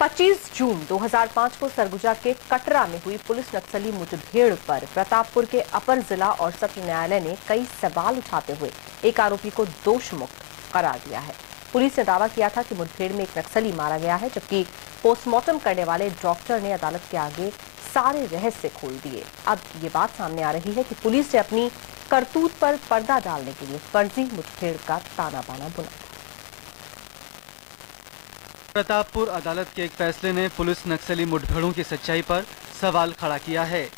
25 जून 2005 को सरगुजा के कटरा में हुई पुलिस नक्सली मुठभेड़ पर प्रतापपुर के अपर जिला और सत्र न्यायालय ने कई सवाल उठाते हुए एक आरोपी को दोष मुक्त करार दिया है। पुलिस ने दावा किया था कि मुठभेड़ में एक नक्सली मारा गया है, जबकि पोस्टमार्टम करने वाले डॉक्टर ने अदालत के आगे सारे रहस्य खोल दिए। अब ये बात सामने आ रही है कि पुलिस ने अपनी करतूत पर पर्दा डालने के लिए फर्जी मुठभेड़ का ताना बाना बुना। प्रतापपुर अदालत के एक फैसले ने पुलिस नक्सली मुठभेड़ों की सच्चाई पर सवाल खड़ा किया है।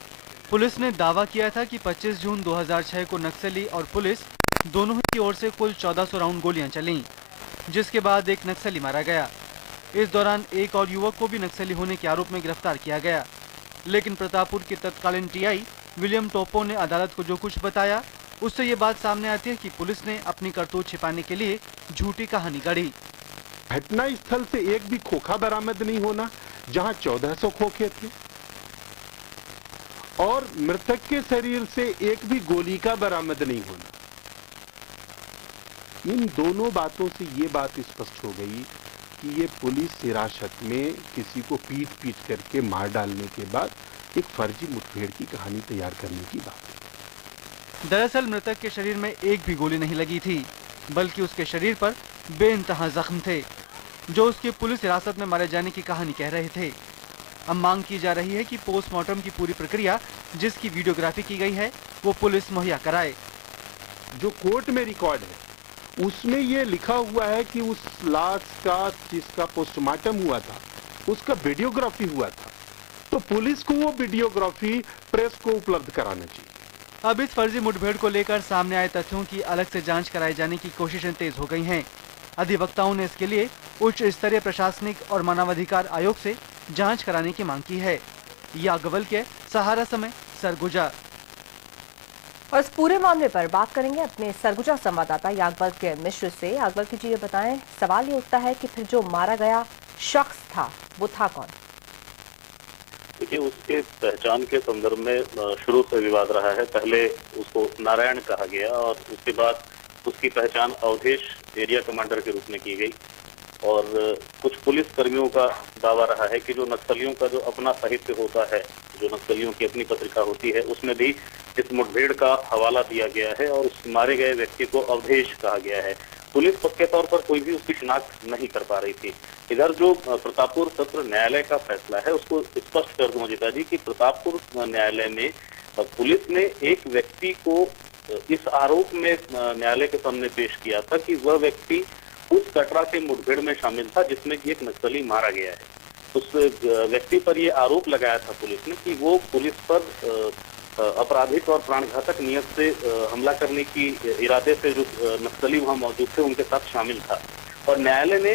पुलिस ने दावा किया था कि 25 जून 2006 को नक्सली और पुलिस दोनों ही की ओर से कुल 1400 राउंड गोलियां चलीं, जिसके बाद एक नक्सली मारा गया। इस दौरान एक और युवक को भी नक्सली होने के आरोप में गिरफ्तार किया गया, लेकिन प्रतापपुर के तत्कालीन टीआई विलियम टोपो ने अदालत को जो कुछ बताया, उससे ये बात सामने आती है कि पुलिस ने अपनी करतूत छिपाने के लिए झूठी कहानी गढ़ी। घटना स्थल से एक भी खोखा बरामद नहीं होना, जहां 1400 खोखे थे, और मृतक के शरीर से एक भी गोली का बरामद नहीं होना। इन दोनों बातों से ये बात स्पष्ट हो गई कि ये पुलिस हिरासत में किसी को पीट करके मार डालने के बाद एक फर्जी मुठभेड़ की कहानी तैयार करने की बात है। दरअसल मृतक के शरीर में एक भी गोली नहीं लगी थी, बल्कि उसके शरीर पर बेइंतहा जख्म थे, जो उसके पुलिस हिरासत में मारे जाने की कहानी कह रहे थे। अब मांग की जा रही है कि पोस्टमार्टम की पूरी प्रक्रिया, जिसकी वीडियोग्राफी की गई है, वो पुलिस मुहैया कराए। जो कोर्ट में रिकॉर्ड है उसमें ये लिखा हुआ है कि उस लाश का जिसका पोस्टमार्टम हुआ था उसका वीडियोग्राफी हुआ था, तो पुलिस को वो वीडियोग्राफी प्रेस को उपलब्ध कराना चाहिए। अब इस फर्जी मुठभेड़ को लेकर सामने आए तथ्यों की अलग से जांच कराए जाने की कोशिशें तेज हो गई हैं। अधिवक्ताओं ने इसके लिए उच्च स्तरीय प्रशासनिक और मानवाधिकार आयोग से जांच कराने की मांग की है। याज्ञवल के सहारा समय, सरगुजा। और इस पूरे मामले पर बात करेंगे अपने सरगुजा संवाददाता याज्ञवल के मिश्र से। याज्ञवल जी, ये बताएं, सवाल ये उठता है कि फिर जो मारा गया शख्स था वो था कौन? देखिए, उसके पहचान के संदर्भ में शुरू से विवाद रहा है। पहले उसको नारायण कहा गया और उसके बाद उसकी पहचान अवधेश एरिया कमांडर के रूप में की गई। और कुछ पुलिस कर्मियों का दावा रहा है कि जो नक्सलियों का जो अपना साहित्य होता है, जो नक्सलियों की अपनी पत्रिका होती है, उसमें भी इस मुठभेड़ का हवाला दिया गया है और उस मारे गए व्यक्ति को अवधेश कहा गया है। पुलिस पक्के तौर पर कोई भी उसकी शिनाख्त नहीं कर पा रही थी। इधर जो प्रतापपुर सत्र न्यायालय का फैसला है उसको स्पष्ट कर दूं अजिता जी कि प्रतापपुर न्यायालय में पुलिस ने एक व्यक्ति को इस आरोप में न्यायालय के सामने पेश किया था कि वह व्यक्ति उस कटरा के मुठभेड़ में शामिल था जिसमें एक नक्सली मारा गया है। उस व्यक्ति पर यह आरोप लगाया था पुलिस ने कि वो पुलिस पर आपराधिक और प्राणघातक नियत से हमला करने की इरादे से जो नक्सली वहां मौजूद थे उनके साथ शामिल था। और न्यायालय ने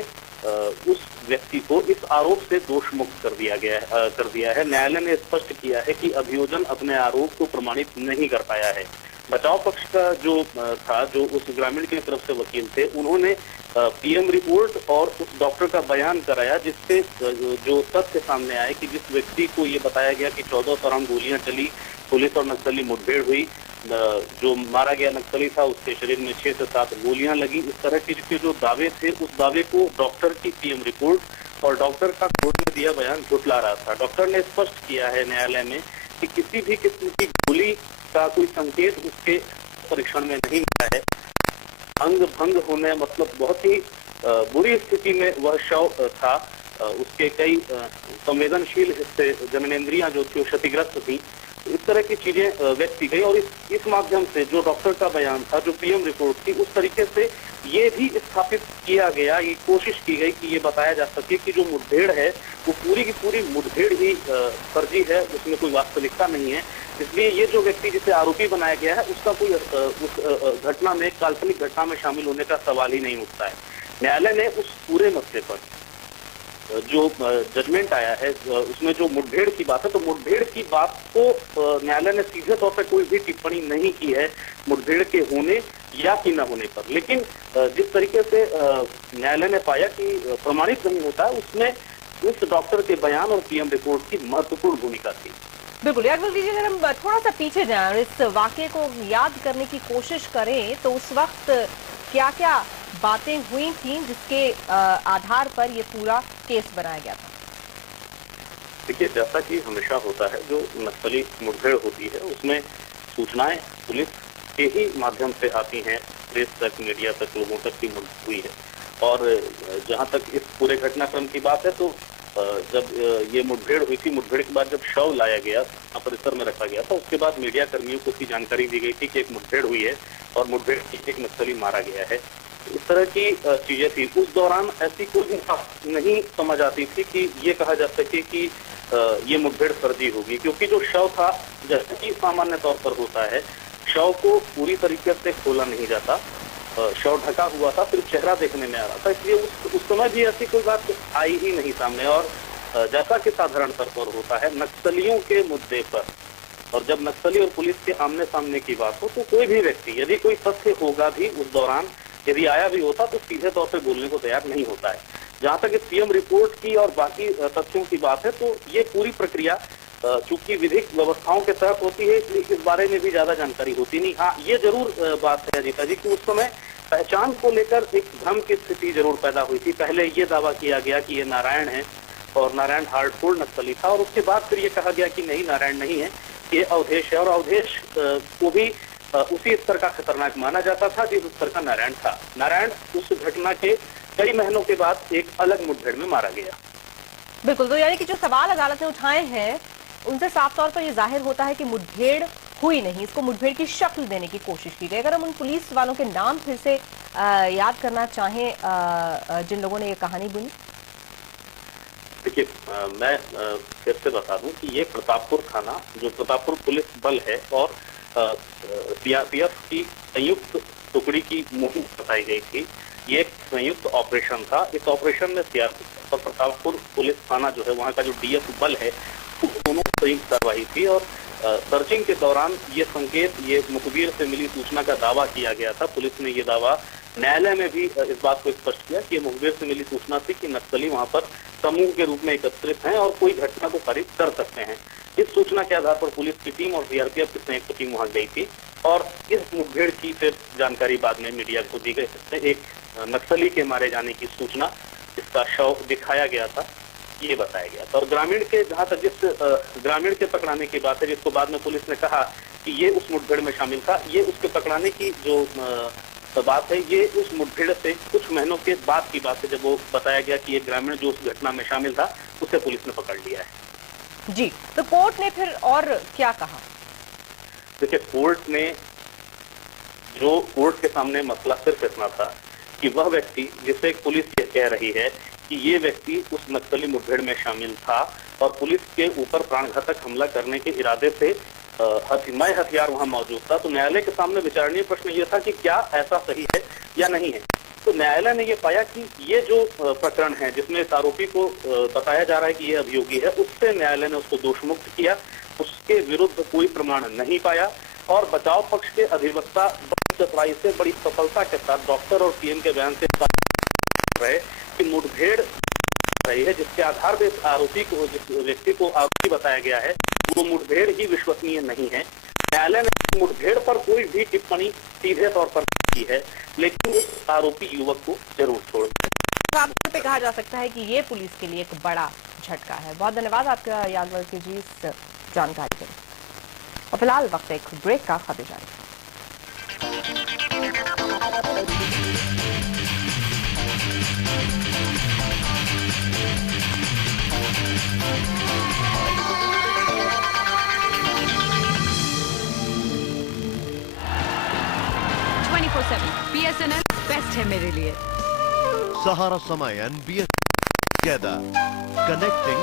उस व्यक्ति को इस आरोप से दोष मुक्त कर दिया है। न्यायालय ने स्पष्ट किया है कि अभियोजन अपने आरोप को प्रमाणित नहीं कर पाया है। बचाव पक्ष का जो था, जो उस ग्रामीण की तरफ से वकील थे, उन्होंने पीएम रिपोर्ट और उस डॉक्टर का बयान कराया, जिससे जो तथ्य सामने आए कि जिस व्यक्ति को ये बताया गया कि 1400 राउंड गोलियां चली, पुलिस और नक्सली मुठभेड़ हुई, जो मारा गया नक्सली था उसके शरीर में 6 से 7 गोलियां लगी, इस तरह के जो दावे थे, उस दावे को डॉक्टर की पीएम रिपोर्ट और डॉक्टर का कोर्ट में दिया बयान झुठला रहा था। डॉक्टर ने स्पष्ट किया है न्यायालय में कि किसी भी किस्म की गोली का कोई संकेत उसके परीक्षण में नहीं मिला है। अंग भंग होने मतलब बहुत ही बुरी स्थिति में वह शव था। उसके कई संवेदनशील हिस्से, जननेंद्रियां जो थी, क्षतिग्रस्त थी। इस तरह की चीजें व्यक्त की गई और इस माध्यम से जो डॉक्टर का बयान था, जो पीएम रिपोर्ट थी, उस तरीके से ये भी स्थापित किया गया, ये कोशिश की गई कि ये बताया जा सके कि जो मुठभेड़ है वो पूरी की पूरी मुठभेड़ ही फर्जी है, उसमें कोई वास्तविकता नहीं है। इसलिए ये जो व्यक्ति जिसे आरोपी बनाया गया है उसका कोई उस घटना में, काल्पनिक घटना में शामिल होने का सवाल ही नहीं उठता है। न्यायालय ने उस पूरे मसले पर जो जजमेंट आया है उसमें जो मुठभेड़ की बात है, तो मुठभेड़ की बात को न्यायालय ने सीधे तौर पर कोई भी टिप्पणी नहीं की है मुठभेड़ के होने या कि न होने पर। लेकिन जिस तरीके से न्यायालय ने पाया कि प्रमाणित नहीं होता है, उसमें उस डॉक्टर के बयान और पीएम रिपोर्ट की महत्वपूर्ण भूमिका थी। बिल्कुल याज्ञवल जी, अगर हम थोड़ा सा पीछे जाएं और इस वाकये को याद करने की कोशिश करें तो उस वक्त क्या क्या बातें हुई थी जिसके आधार पर ये पूरा केस बनाया गया था? देखिए, जैसा कि हमेशा होता है, जो नक्सली मुठभेड़ होती है उसमें सूचनाएं पुलिस के ही माध्यम से आती हैं, प्रेस तक, मीडिया तक, लोगों तक की हुई है। और जहां तक इस पूरे घटनाक्रम की बात है, तो जब ये मुठभेड़ हुई थी, मुठभेड़ के बाद जब शव लाया गया, परिसर में रखा गया था, उसके बाद मीडिया कर्मियों को इसकी जानकारी दी गई थी कि एक मुठभेड़ हुई है और मुठभेड़ में एक नक्सली मारा गया है। इस तरह की चीजें थी। उस दौरान ऐसी कोई नहीं समझ आती थी कि ये कहा जा सके कि ये मुठभेड़ फर्जी होगी, क्योंकि जो शव था, जैसे कि सामान्य तौर पर होता है, शव को पूरी तरीके से खोला नहीं जाता, शव ढका हुआ था, सिर्फ चेहरा देखने में आ रहा था, इसलिए उस समय भी ऐसी कोई बात आई ही नहीं सामने। और जैसा कि साधारण तौर पर होता है नक्सलियों के मुद्दे पर, और जब नक्सली और पुलिस के आमने सामने की बात हो, तो कोई भी व्यक्ति, यदि कोई तथ्य होगा भी उस दौरान, यदि आया भी होता, तो सीधे तौर पर बोलने को तैयार नहीं होता है। जहां तक इस सीएम रिपोर्ट की और बाकी तथ्यों की बात है, तो ये पूरी प्रक्रिया चूंकि विधिक व्यवस्थाओं के तहत होती है, इसलिए इस बारे में भी ज्यादा जानकारी होती नहीं। हाँ, ये जरूर बात है अजीता जी कि उस समय पहचान को लेकर एक भ्रम की स्थिति जरूर पैदा हुई थी। पहले ये दावा किया गया कि ये नारायण है और नारायण हार्डकोर नक्सली था, और उसके बाद फिर ये कहा गया कि नहीं, नारायण नहीं है, ये अवधेश है। और अवधेश को भी उसी स्तर का खतरनाक माना जाता था जिस स्तर का नारायण था। नारायण उस घटना के कई महीनों के बाद एक अलग मुठभेड़ में मारा गया। बिल्कुल, तो यानी कि जो सवाल अदालत ने उठाए हैं उनसे साफ तौर पर यह जाहिर होता है कि मुठभेड़ हुई नहीं, इसको मुठभेड़ की शक्ल देने की कोशिश की गई। अगर हम उन पुलिस वालों के नाम फिर से याद करना चाहें जिन लोगों ने ये कहानी बुनी। देखिए, मैं फिर से बता दूं कि ये प्रतापपुर थाना, जो प्रतापपुर पुलिस बल है, और सीआरपीएफ की संयुक्त टुकड़ी की मुहिम बताई गई थी। ये एक संयुक्त ऑपरेशन था। इस ऑपरेशन में सीआरपीएफ और प्रतापपुर पुलिस थाना जो है, वहाँ का जो डीएफ बल है, दोनों संयुक्त कार्रवाई थी। और सर्चिंग के दौरान ये संकेत, ये मुखबिर से मिली सूचना का दावा किया गया था। पुलिस ने ये दावा न्यायालय में भी इस बात को स्पष्ट किया कि ये मुखबिर से मिली सूचना थी कि नक्सली वहां पर समूह के रूप में एकत्रित हैं और कोई घटना को खारिज कर सकते हैं। इस सूचना के आधार पर पुलिस की टीम और सीआरपीएफ की संयुक्त टीम वहां गई थी, और इस मुठभेड़ की फिर जानकारी बाद में मीडिया को दी गई। एक नक्सली के मारे जाने की सूचना, इसका शव दिखाया गया था, ये बताया गया था। और ग्रामीण के, जहां तक जिस ग्रामीण के पकड़ाने की बात है, जिसको बाद में पुलिस ने कहा कि ये उस मुठभेड़ में शामिल था, ये उसके पकड़ाने की जो बात है, ये उस मुठभेड़ से कुछ महीनों के बाद की बात है, जब वो बताया गया कि ये ग्रामीण जो उस घटना में शामिल था, उसे पुलिस ने पकड़ लिया है। जी, तो कोर्ट ने फिर और क्या कहा? देखिए, कोर्ट ने, जो कोर्ट के सामने मसला सिर्फ इतना था कि वह व्यक्ति, जिसे पुलिस ये कह रही है कि ये व्यक्ति उस नक्सली मुठभेड़ में शामिल था और पुलिस के ऊपर प्राणघातक हमला करने के इरादे से हथियार हथियार वहां मौजूद था, तो न्यायालय के सामने विचारणीय प्रश्न ये था कि क्या ऐसा सही है या नहीं है। तो न्यायालय ने ये पाया कि ये जो प्रकरण है, जिसमें इस आरोपी को बताया जा रहा है कि ये अभियोगी है, उससे न्यायालय ने उसको दोषमुक्त किया, उसके विरुद्ध कोई प्रमाण नहीं पाया। और बचाव पक्ष के अधिवक्ता बड़ी चतुराई से, बड़ी सफलता के साथ डॉक्टर और सीएम के बयान से रहे कि मुठभेड़ रही है, जिसके आधार पर इस आरोपी को, जिस व्यक्ति को आरोपी बताया गया है, वो मुठभेड़ ही विश्वसनीय नहीं है। न्यायालय ने मुठभेड़ पर कोई भी टिप्पणी सीधे तौर पर की है, लेकिन उस आरोपी युवक को जरूर छोड़ दिया। पे कहा जा सकता है कि ये पुलिस के लिए एक बड़ा झटका है। बहुत धन्यवाद आपका यादव जी इस जानकारी के लिए। और फिलहाल वक्त एक ब्रेक का, खबर जारी। 24/7 BSNL बेस्ट है मेरे लिए। Sahara Samayan BSNL together, connecting